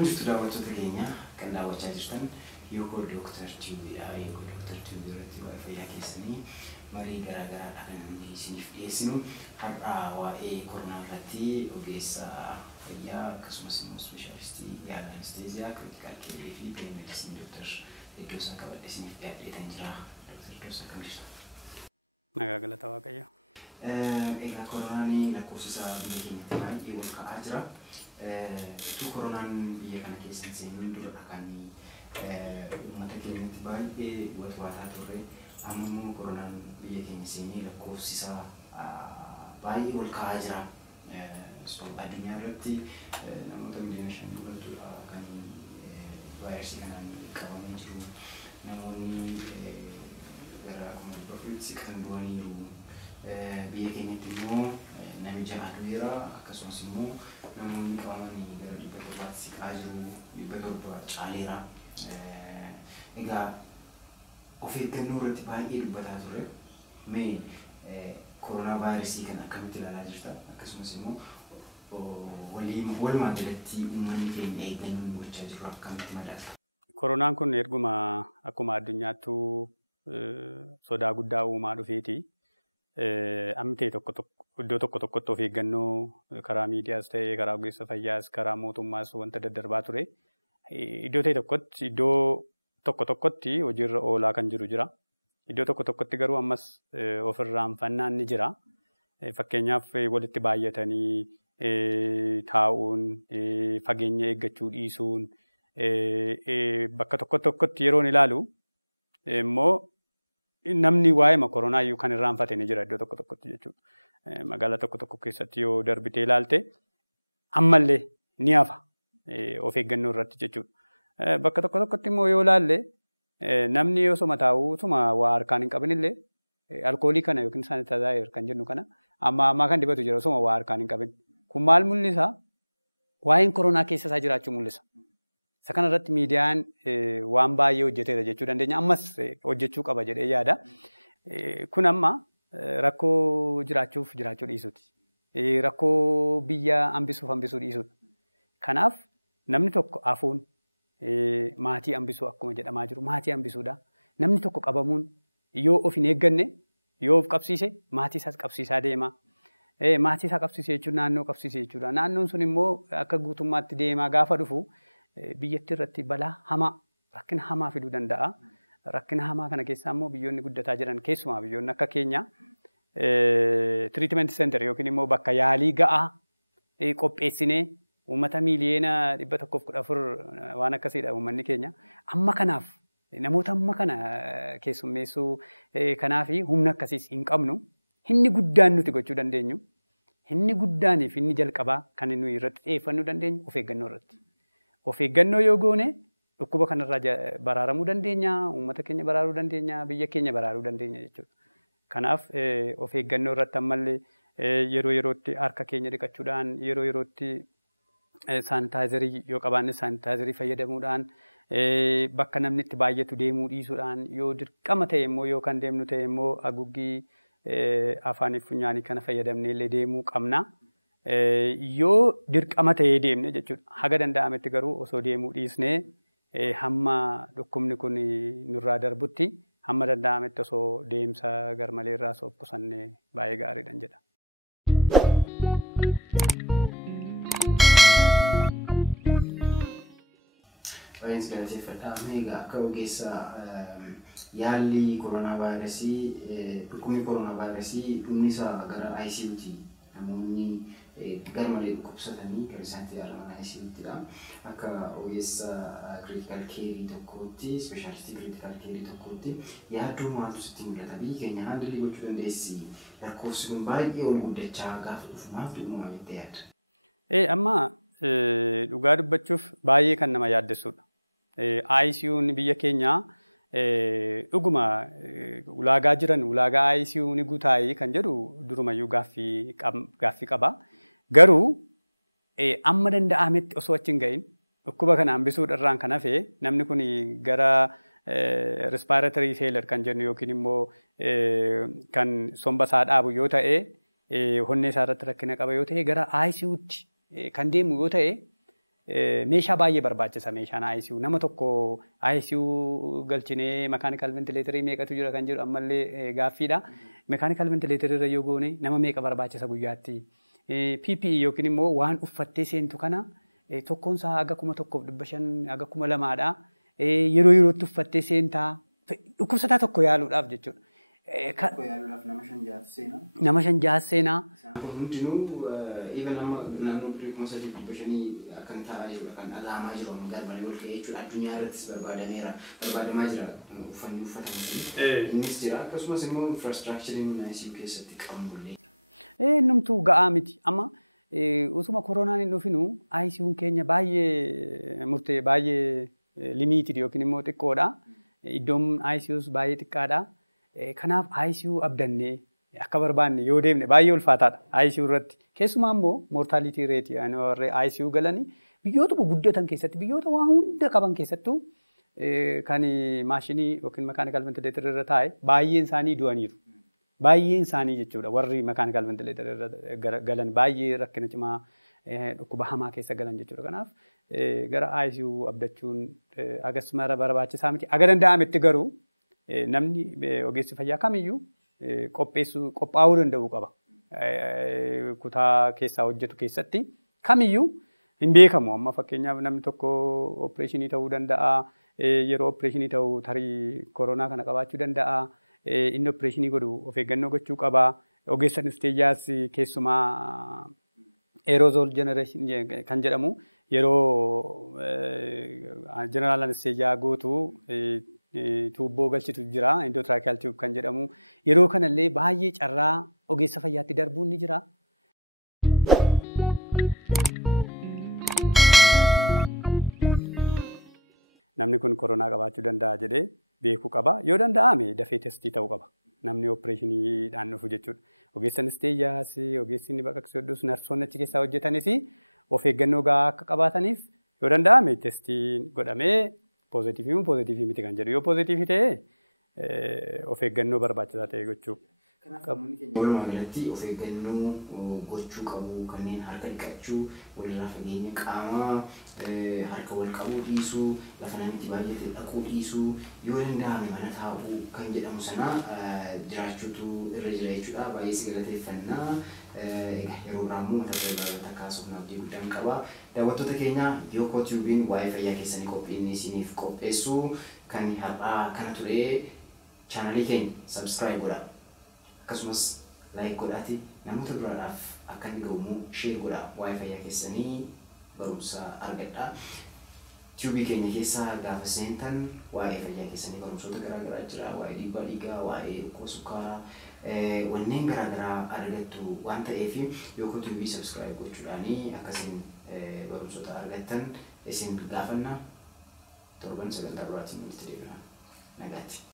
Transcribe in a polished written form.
Akkam jirtu daawwattoota keenya kan daawwachaa jirtan Yoko Dr. Tiwiidha. Yoko Dr. Tiwii irratti waa'ee fayyaa keessanii marii garaagaraadha kan isiniif dhiyeessinu. Har'a waa'ee koronaa irratti ogeessa fayyaa akkasumas immoo ispeeshaalistii yaala anesteeziyaa kiritiikaal keerii fi perimedisiinii Dr. Iddoosaa qabadhe isiniif dhiyaadheetan jira. Dr. Iddoosaa akkam jirtu? Nagaa galata Waaqayyo. Egaa koronaan lakkoofsa biyya keenyatti baay'ee ol ka'aa jira. Itu koronaan biyya kana keessa seenuun dura kan uummata keenyatti baay'ee watwaataa turre. Amma immoo koronaan biyya keenya seenee lakkoofsa baay'ee ol ka'aa jira. Addunyaa irratti namoota miliyoona 5 oltu kan vaayirasii kanaan qabamanii jiru. Namoonni gara 1,400 kan du'aniiru. Biyya keenyatti immoo namni 6 du'eera. Akkasumas immoo namoonni qabamanii gara 700 siqaa jiru. 700 caaleera. Egaa of eeggannoo irratti baay'ee dubbataa turre. Mee koronaa vaayirasii kana akkamitti ilaalaa jirta? Akkasumas immoo walumaa galatti uummanni keenya eeggannoo gochaa jiru akkamitti madaala? Koronaan kun erguma akkuma addunyaattuu sodaa guddaa uumaa dhufeeti. Amma ta'e iddoo tokkotti of eeggannoo karaa miidiyaas ta'ee karaa ogeessa fayyaas karaa mootummaas wanta daddarbaa ture. Iddoo ta'e iddoo tokkotti hojiirra oolaa kan jiru jira. Iddoo tokkotti garuu ammas ofirraanfannaan ni jira. Fakkeenyaaf walitti baay'atanii taa'uun, fageenya eeggachuu dhiisuun, bakka tokkotti yeroon ilaalu immoo namni waa'ee koronaa iyyuu kan irraanfate ni jira iddoo tokkotti jechuudha. Magaalaa tokko keessatti yoo darbitee ilaalte ammallee ni hafa of eeggannoo irratti jechuudha. Bakka tokkotti immoo yoo ilaalle namni yoo soma taa'u suma waa harkaan hin qabinillee alkoolii kana yookiin saanitaayizaayir kan jennu kana amma kan dibatu jira suma waa harkaan hin qabin. Kun maal mul'isa? Waa'een koronaa keessa isaa jiraachuu mul'isa. Isa kanarratti miidiyaan waan baay'ee hojjeteera jechuu dandeenya. Ammas hojjechuu qaba jedhee yaada. Kun amma rakkoo jiraachuu dhiisuuti. Rakkoo biyya hambisuu dhiisuudha. Kanaaf namni tokko hafuun maatii hambisuu akkuma jedhamaa jiru maatii hambisuudha. Namni tokko qabamuun yoo of hin eegganne yoo of qabsiise maatii isaas qabsiisaa deema. Maatii isaa qabsiise jechuun naannoo qabsiise jechuudha. Naannoon sun immoo akka guutummaatti deemaa gaafa dhufu biyyattii irratti balaa hamaa rakkina hamaa fiduu danda'a. Rakkina hamaa kana keessaa immoo biyyoonni guddataa jiran keessumaa biyyoonni akka keenya treatment center yookiin immoo bakka yaalii ga'aa qopheessinee uummata miiliyoona 114 waan akkasiidha uummanni keenya. Amma kanaaf namoota amma kana keessummeessuu kanaaf humna akkasiis hin qabnu. Inni guddaan nuti gochuu dandeenyu, inni guddaaniif inni jalqabaa kan nuyi irratti xiyyeeffannuu dandeenyu of eeggannoo irratti. Of eeggannoo yoo goone dhukkuba kanarraa baraaramuu dandeenya, uummata keenya baraaruu dandeenya, biyya keenya baraaruu dandeenya jechuudha. Kanaaf of eeggannoo irratti ammallee yeroo yerootti harka keenya dhiqachuudhaan, yeroo yerootti saanitaayizarii yoo qabaanne saanitaayizarii fayyadamuudhaan, bakka namni itti baay'atu deemuu dhiisuudhaan, yoo dirqama ta'e immoo yoo kan deemnu ta'e immoo haguuggii afaanii funyaanii kana fayyadamnee illee deemuu qabna. Yoo dirqama ta'ee deemne jechuudha. Haga danda'ametti garuu osoo deemuu dhiisnee hamma dhukkubni kun nurraa darbutti hamma danda'ametti osoo deemsa garmalee irraa osoo qusanne baay'ee gaariidhaan jedha. Baay'een galateeffadha. Egaa akka ogeessa yaalli koronaa vaayirasii dhukkubni koronaa vaayirasii dhumni isaa gara ICU'ti. Namoonni garmalee dhukkubsatanii gara isaanitti yaalaman ICU'ttidha. Akka ogeessa kiritiikaal keerii tokkootti, ispeeshaalistii kiritiikaal keerii tokkootti yaaddoo maaltu sitti mul'ata? Biyyi keenya haandilii gochuu dandeessi? Lakkoofsi kun baay'ee ol guddachaa gaafa dhufu maaltu uumama jettee yaadda? Amma dhugaa dubbachuuf baay'ee kan nama yaaddessuudha. ICU'n biyya keenyaa dhuguma ulaagaa jiran ulaagaa ICU ni guutaayii kan jedhu durumayyuu gaaffii qaba. Garuu amma danda'ametti osoo achi hin ga'iin dhukkuba kana hambisuudhaan kan hafe namni kun gara respiratory failure kan jennu yookiin immoo kan somba isaa dhaabu yoo ta'e honnee isaa irratti rakkina qaba yoo ta'e gara ICU'tti kan deemu yoo ta'e meeshaa baay'ee barbaachisa meeshaan ICU. Nama tokko ICU galchinee mechanical ventilator meeqatu jira kan jedhu ammallee gaaffiidha. Mechanical ventilator irra yoo goone nama meeqa barbaachisa guyyaatti. PPE yookiin immoo waan uffattee seentu kana tokkoon isaa aga 1,500 aga 2,000dha. Yeroo yerootti uffattee seentaa dhukkubsataa tokko yaaluudhaaf jechuudha. Tokko yaaluudhaaf nama 5 jaatu seenaa. Nama 5 jaatu seenaa. Isaan kun hundinuu even nama naannoo 3,500 akkan ta'aa jirudha kan dhaga'amaa jiru amma garbanii ol ka'ee jechuudha. Addunyaa irrattis barbaadamaa jira uffanni uffatamu. Innis jira akkasumas immoo infraastiraakchariin ICU keessatti qabnullee. Namtuu ga'aa miti amma utuma koronaan hin dhufinu ICU'n keenya baay'ee limited yookiin immoo xiqqoodha. Iddoon ICU's baay'ee xiqqaadha. Kanaaf ICU abdannee akka barbaanne yoo deemne baay'ee ulfaataadha ICU irratti. Keessumaa immoo mortality rate warreen ICU galanii biyyoota guddatan keessatti biyyoota waa hunda qaban keessattuu kan maashinii yookiin mechanical ventilator irra taa'e baay'een isaanii du'aniiru. Baay'een isaanii jechuudha warri mechanical ventilator irra galan baay'ee rakkina cimaa dhukkuba hamaa keessa galan jechuudha. Kanaaf gara ICU abdachuun akkasuma barbaachisaa miti. Aga danda'ametti garuu namni ogeessi fayyaa kamiyyuu qophaa'uu danda'uu qaba. Kutaa keessaa hojjetu keessatti kamiyyuu hin beekamu. Amma fakkeenyaaf namni tokko opereeshinii ta'uu danda'a. Yeroo opereeshinii ta'u tarii koronaa kana qabaachuu danda'a. Inni opereeshinii godhu of eeggannoo gochuu qaba. Ogeessa anesteeziyaas keessumaa aerosol generation kan jedhamu yeroo general anesteeziyaa gootu tuubboo galchitu jira. Endotracheal tube kan jedhamu yeroo kanallee baay'ee carraa ogeessa fayyaatti darbuun ni jira. Namni kun koronaa qabaachuu danda'a jedhee beekuu qaba. Yoo danda'ame dafee testii ta'uu qaba. Namni opereeshiniidhaan dhufu jechuudha. Ogeessi anesteeziyaas, ogeessi inni baqaqsuu hedduus, narsoonni achi keessaa hojjetanis of eeggannoo gahaa akka qabaataniif yoo danda'ame testiin godhamee poozitiivii miti kan jedhu. Yoo poozitiivii ta'e of eeggannoo barbaachisaa ta'e gochuu. Kanaaf namoonni keenya walumaa galatti of eeggannoo gochuu qabu kanneen harka dhiqachuu, walirraa fageenya qaamaa, harka wal qabuu dhiisuu, lafa namitti baay'ate dhaquu dhiisuu, yoo danda'ame mana taa'uu kan jedhamu sana jiraachuutu irra jira jechuudha. Baay'ee si galateeffannaa. Yeroo biraa immoo mata duree biraa kaasuuf abdii guddaan qaba. Daawwattoota keenya Yookoo Tiyuubiin waa'ee fayyaa keessanii qophiin isiniif qopheessu kan har'aa kana ture chaanalii keenya subscribe godhaa. Akkasumas like godhaati namoota biraadhaaf akka inni ga'u share godhaa. Waa'ee fayyaa keessanii barumsa argadhaa. Tiyuubii keenya keessaa gaafa seentan waa'ee fayyaa keessanii barumsoota garaagaraa jira. Waa'ee dhiibbaa dhiigaa, waa'ee dhukkuba sukkaaraa, wanneen garaagaraa argattu waan ta'eef Yookoo Tiyuubii subscribe gochuudhaanii akkasiin barumsoota argattan isin gaafanna. Torban sagantaa biraatiin walitti deebina. Nagaatti.